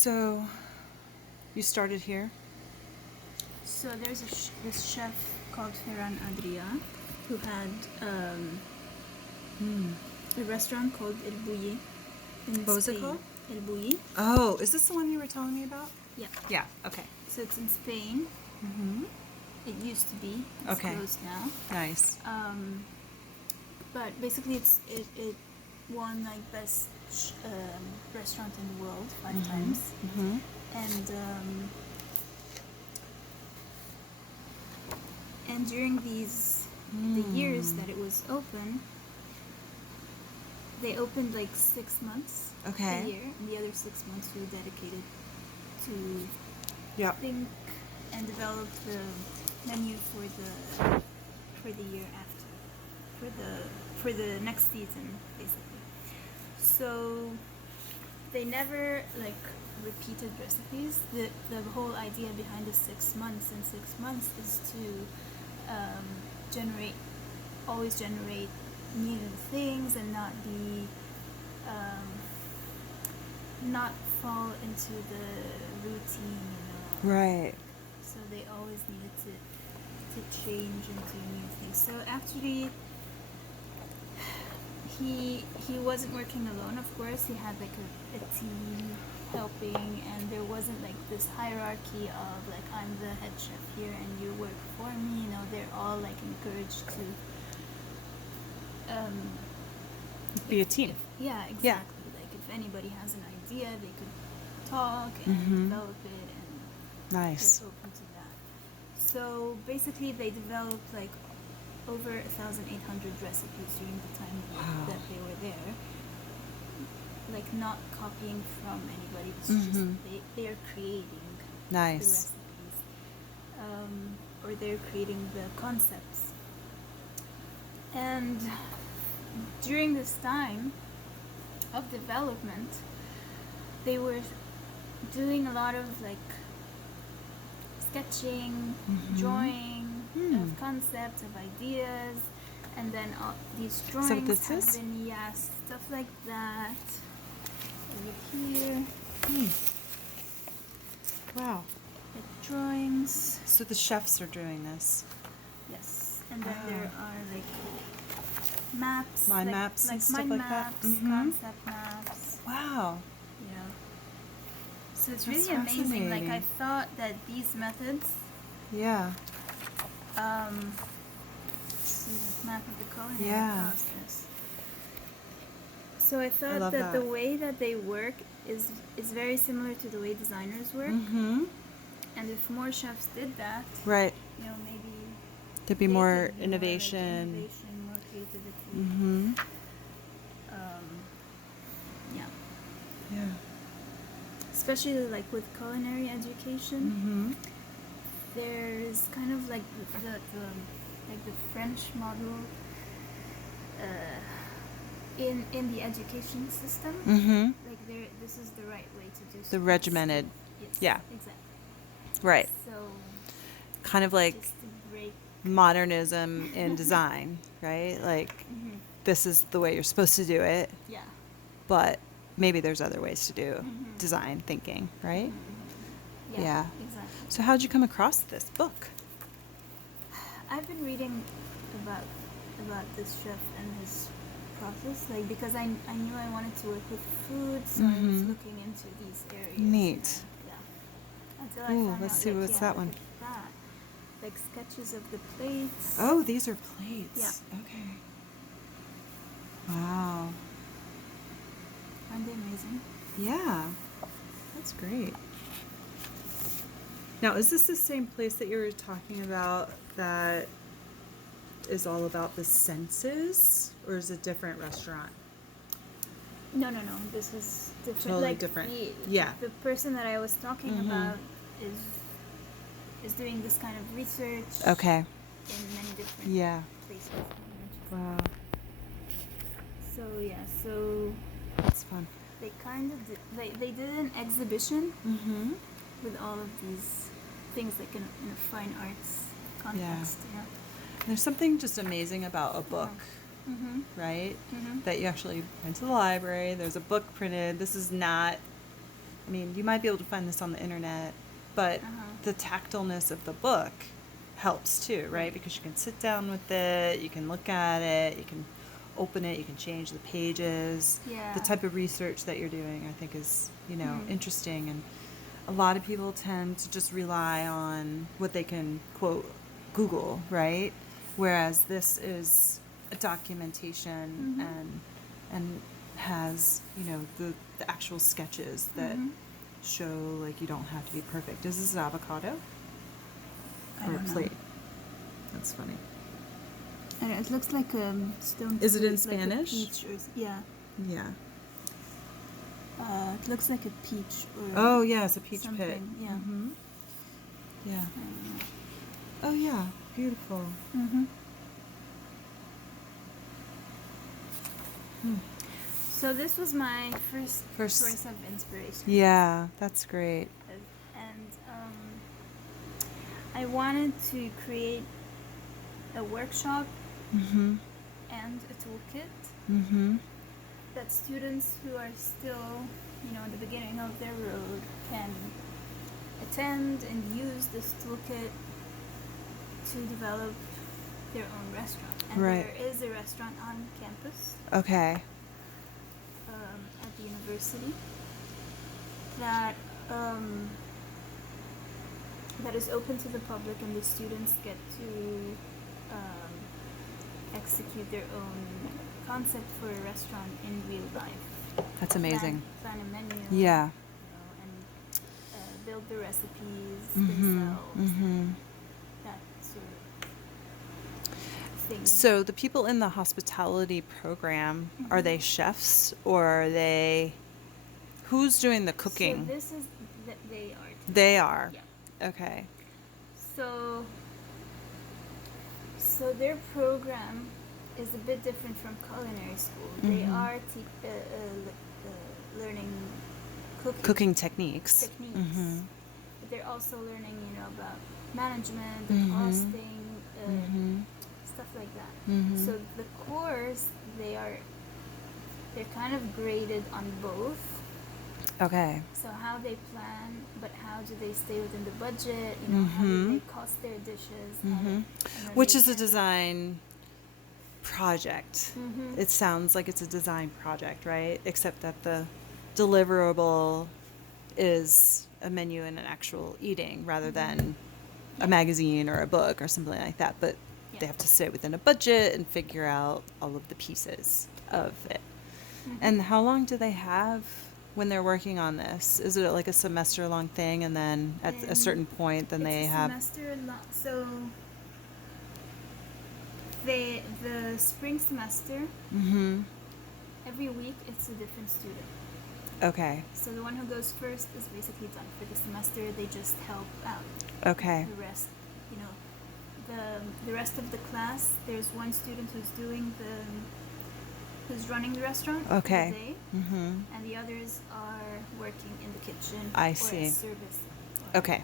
So, you started here? So there's this chef called Ferran Adria who had a restaurant called El Bulli in What was it Spain. called? El Bulli. Oh, is this the one you were telling me about? Yeah. Yeah, okay. So it's in Spain. Mm-hmm. It used to be. It's Okay. closed now. Nice. But basically, it won like best restaurant in the world 5 times, and during the years that it was open, they opened like 6 months Okay. a year, and the other 6 months were dedicated to Yep. think and develop the menu for the year after, for the next season, basically. So they never like repeated recipes. The whole idea behind the 6 months and 6 months is to always generate new things and not fall into the routine, Right. So they always needed to change and do new things. So actually, he wasn't working alone, of course. He had like a team helping, and there wasn't like this hierarchy of like, I'm the head chef here and you work for me. They're all like encouraged to Be a team. yeah, exactly. Yeah. Like if anybody has an idea, they could talk and develop it, and Nice. they're open to that. So basically, they developed like over 1,800 recipes during the time that they were there. Like not copying from anybody, it's just they are creating Nice. the recipes, or they're creating the concepts. And during this time of development, they were doing a lot of like sketching, drawing of concepts, of ideas, and then these drawings have been stuff like that over here. Wow. Like drawings. So the chefs are doing this. Yes, and then there are like maps, Mind maps and stuff mind like that? maps, concept maps. Wow. Yeah. So it's That's really amazing. Like fascinating. I thought that these methods, Yeah. see the map of the culinary Yeah. process. So I thought love that that. the way that they work is very similar to the way designers work. And if more chefs did that, Right. maybe There'd be they more could be innovation. more creativity. Yeah. Yeah. Especially like with culinary education, there's kind of like the French model in the education system. Like this is the right way to do. The regimented. Yes. Yeah. Exactly. Right. So Kind of like just to break. modernism in design, right? Like this is the way you're supposed to do it, Yeah. but maybe there's other ways to do design thinking, right? Yeah. Exactly. So how'd you come across this book? I've been reading about this chef and his process, like because I knew I wanted to work with food, so I was looking into these areas. Neat. Yeah. Until I Ooh, found let's out, see, like, what's that one? look at that. Like sketches of the plates. Oh, these are plates. Yeah. Okay. Wow. Aren't they amazing? Yeah. That's great. Now, is this the same place that you were talking about that is all about the senses, or is it a different restaurant? No. This is different. Totally like different. The person that I was talking about is doing this kind of research. Okay. In many different places. Wow. So That's fun. they kind of they did an exhibition with all of these things, like in a fine arts context. Yeah. There's something just amazing about a book, right? That you actually went to the library. There's a book printed. This is not I mean, you might be able to find this on the internet, but the tactileness of the book helps too, right? Because you can sit down with it, you can look at it, you can open it, you can change the pages. Yeah. The type of research that you're doing, I think, is, Mm. interesting. And a lot of people tend to just rely on what they can, quote, Google, right? Whereas this is a documentation and has, the actual sketches that show, like, you don't have to be perfect. Is this an avocado? I Or a don't know. plate? That's funny. I don't know, it looks like a stone. Is it in fruit, like a Spanish? peach or yeah. Yeah. It looks like a peach or. Oh, yeah, it's a peach something, pit. yeah. Mm-hmm. Yeah. I don't know. Oh, yeah. Beautiful. Mm-hmm. Hmm. So this was my first First- source of inspiration. Yeah, that's great. And I wanted to create a workshop Mm-hmm. and a toolkit Mm-hmm. that students who are still, at the beginning of their road can attend and use this toolkit to develop their own restaurant. And Right. there is a restaurant on campus Okay. at the university that that is open to the public, and the students get to execute their own concept for a restaurant in real life. That's amazing. Plan a menu. Yeah. And build the recipes Mm-hmm. themselves. Mm-hmm. That sort of thing. So the people in the hospitality program, are they chefs or are they... Who's doing the cooking? So this is that they are. They are. Yeah. Okay. So their program is a bit different from culinary school. They are learning Cooking techniques. techniques, Mm-hmm. but they're also learning, about management Mhm. and costing, Mm-hmm. stuff like that. Mm-hmm. So the course, they're kind of graded on both. Okay. So how they plan, but how do they stay within the budget? How do they cost their dishes? Which is a design project. Mhm. It sounds like it's a design project, right? Except that the deliverable is a menu and an actual eating rather than a magazine or a book or something like that. But they have to stay within a budget and figure out all of the pieces of it. And how long do they have when they're working on this? Is it like a semester long thing, and then at a certain point then they have... It's a semester long. So the spring semester, Mm-hmm. every week it's a different student. Okay. So the one who goes first is basically done for the semester. They just help out. Okay. The rest, the rest of the class, there's one student who's running the restaurant for Okay. the day, Mm-hmm. and the others are working in the kitchen I or see. as service. Or- Okay.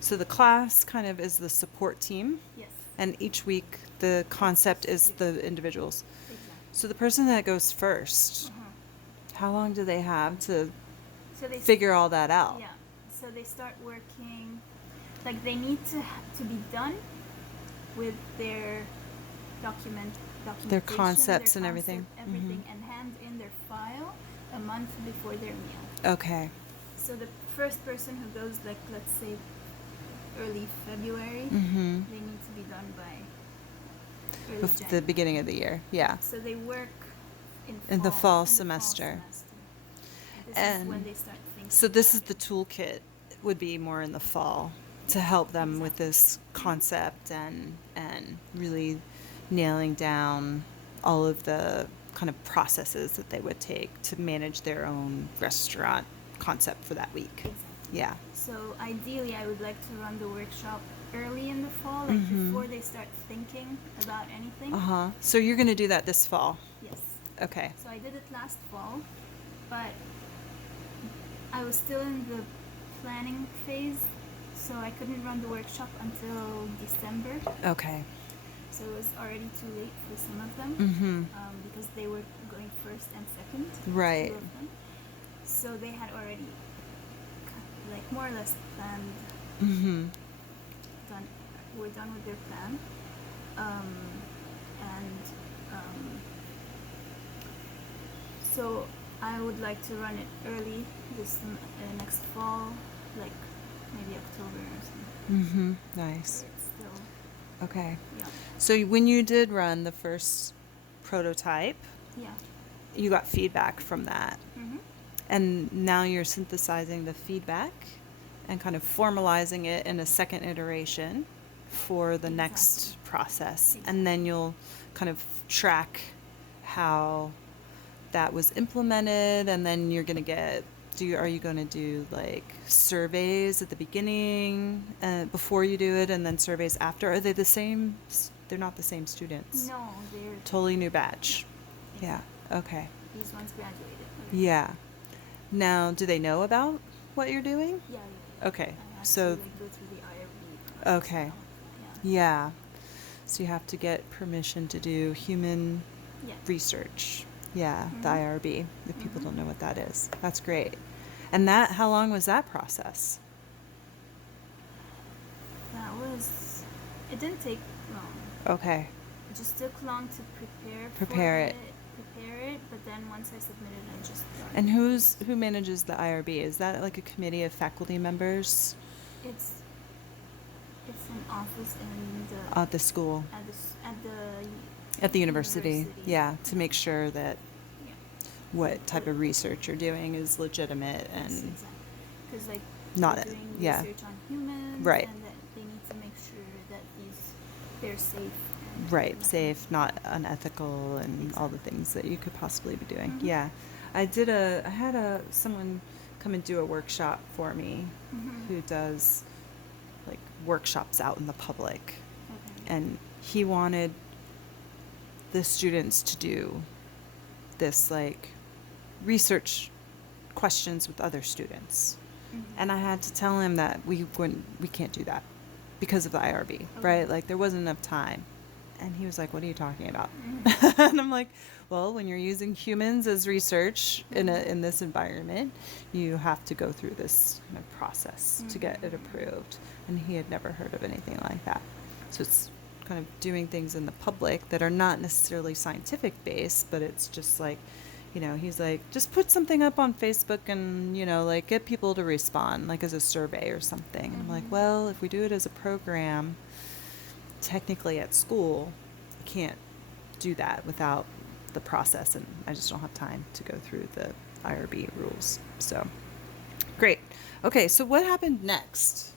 So the class kind of is the support team, Yes. and each week the concept is the individuals. Exactly. So the person that goes first, Uh-huh. how long do they have to So they figure all that out? Yeah. So they start working, like they need to be done with their documentation, concepts their and everything. concept, everything, and hand in their file a month before their meal. Okay. So the first person who goes, like, let's say early February, Mm-hmm. they need to be done by early The January. beginning of the year. Yeah. So they work In the fall semester. This is And when they start thinking. So this is the toolkit would be more in the fall to help them with this concept and really nailing down all of the kind of processes that they would take to manage their own restaurant concept for that week. Exactly. Yeah. So ideally, I would like to run the workshop early in the fall, like before they start thinking about anything. Uh-huh. So you're going to do that this fall. Yes. Okay. So I did it last fall, but I was still in the planning phase, so I couldn't run the workshop until December. Okay. So it was already too late for some of them, Mm-hmm. because they were going first and second. Right. Two of them. So they had already like more or less planned. Mm-hmm. Done. We're done with their plan, and so I would like to run it early this next fall, like maybe October or something. Mm-hmm. Nice. It's still, Okay. yeah, So when you did run the first prototype, yeah. you got feedback from that. Mm-hmm. And now you're synthesizing the feedback and kind of formalizing it in a second iteration for the next Exactly. process. Exactly. And then you'll kind of track how that was implemented, and then you're going to get are you going to do like surveys at the beginning before you do it, and then surveys after? Are they the same? They're not the same students. No, they're Totally new batch. yeah. Yeah. Okay. These ones graduated. Yeah. Now, do they know about what you're doing? Yeah, yeah. Okay. I have So, to like go through the IRB process. okay. And all of that, yeah. Yeah. So you have to get permission to do human Yeah. research. Yeah, the Mhm. IRB, if people Mhm. don't know what that is. That's great. And that, how long was that process? That was. It didn't take long. Okay. It just took long to prepare. Prepare it. Prepare it, but then once I submitted, I just. And who manages the IRB? Is that like a committee of faculty members It's. It's an office in the. at the school, At the university? Yeah, to make sure that Yeah. what type of research you're doing is legitimate Yes, and exactly. Because like not they're it. doing Yeah. research on humans, Right. and that they need to make sure that they're safe. And right, nothing- safe, not unethical, and all the things that you could possibly be doing. Mhm. Yeah, I had someone come and do a workshop for me Mhm. who does like workshops out in the public, Okay. and he wanted the students to do this like research questions with other students. Mhm. And I had to tell him that we can't do that because of the IRB, Okay. right? Like there wasn't enough time. And he was like, "What are you talking about?" Mhm. And I'm like, "Well, when you're using humans as research in this environment, you have to go through this kind of process to get it Mhm. approved." And he had never heard of anything like that. So it's kind of doing things in the public that are not necessarily scientific based, but it's just like, he's like, just put something up on Facebook and, like get people to respond, like as a survey or something. And I'm like, Mhm. well, if we do it as a program, technically at school, I can't do that without the process, and I just don't have time to go through the IRB rules. So, great. Okay, so what happened next?